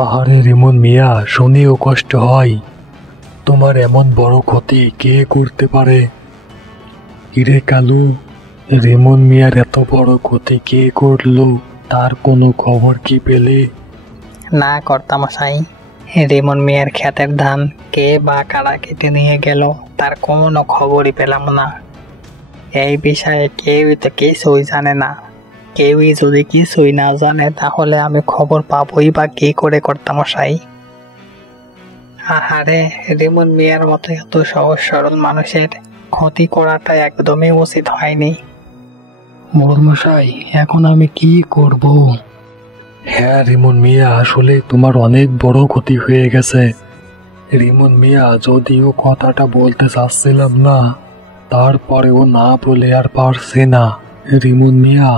আহারে রিমন মিয়া, শুনেও কষ্ট হয়। তোমার এমন বড় ক্ষতি কে করতে পারে? কিরে কালু, রিমন মিয়ার এত বড় ক্ষতি কে করলো? তার কোনো খবর কি পেলে? না কর্তামশাই, রিমন মিয়ার ক্ষেতের ধান কে বা কারা কেটে নিয়ে গেল তার কোনো খবরই পেলাম না। এই বিষয়ে কেউই তো কিছুই জানে না। কেউই যদি কিছুই না জানে তাহলে আমি খবর পাবোই বা কি করে কর্তামশাই? আহারে, রিমন মিয়ার মতো এত সহজ সরল মানুষের ক্ষতি করাটা একদমই উচিত হয়নি। মোড়ল মশাই, এখন আমি কি করব? হ্যাঁ রিমন মিয়া, আসলে তোমার অনেক বড় ক্ষতি হয়ে গেছে। রিমন মিয়া, যদিও কথাটা বলতে চাচ্ছিলাম না, তারপরেও না বলে আর পারছে না। রিমন মিয়া,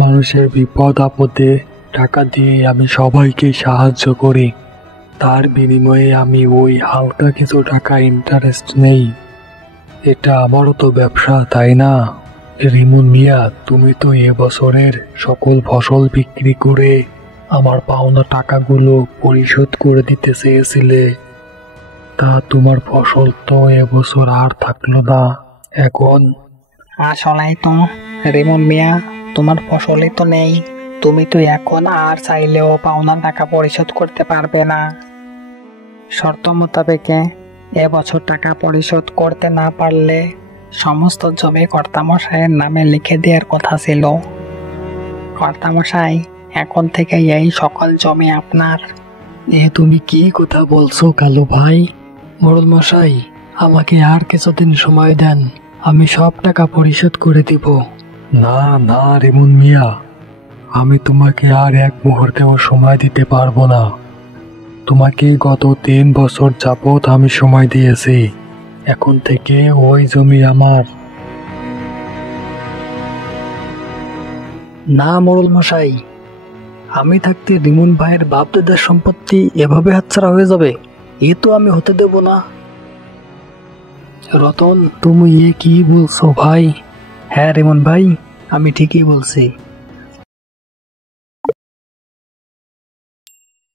মানুষের বিপদ আপদে টাকা দিয়ে আমি সবাইকে সাহায্য করি, তার বিনিময়ে আমি ওই হালকা কিছু টাকা ইন্টারেস্ট নেই। এটা আমারও তো ব্যবসা, তাই না? রিমন মিয়া, তুমি তো এবছরের সকল ফসল বিক্রি করে আমার পাওনা টাকাগুলো পরিশোধ করে দিতে চেয়েছিলে। তা তোমার ফসল তো এবছর আর থাকলো না। এখন আসলেই তো রিমন মিয়া, তোমার ফসলই তো নেই। তুমি তো এখন আর চাইলেও পাওনা টাকা পরিশোধ করতে পারবে না। শর্ত মোতাবেকে এবছর টাকা পরিশোধ করতে না পারলে সমস্ত জমি কর্তামশাইয়ের নামে লিখে দেওয়ার কথা ছিল। কর্তামশাই, এখন থেকে এই সকল জমি আপনার। এ তুমি কি কথা বলছো কালু ভাই? মোড়ল মশাই, আমাকে আর কিছুদিন সময় দেন, আমি সব টাকা পরিশোধ করে দিব। না না রিমন মিয়া, আমি তোমাকে আর এক মুহূর্তেও সময় দিতে পারবো না। তোমাকে গত 3 বছর যাবৎ আমি সময় দিয়েছি, এখন থেকে ওই জমি আমার। না মোড়ল মশাই, আমি থাকতে রিমন ভাইয়ের বাপ দাদার সম্পত্তি এভাবে হাতছাড়া হয়ে যাবে, এ তো আমি হতে দেব না। রতন, তুমি এ কি বলছো ভাই? হ্যাঁ রিমন ভাই, আমি ঠিকই বলছি।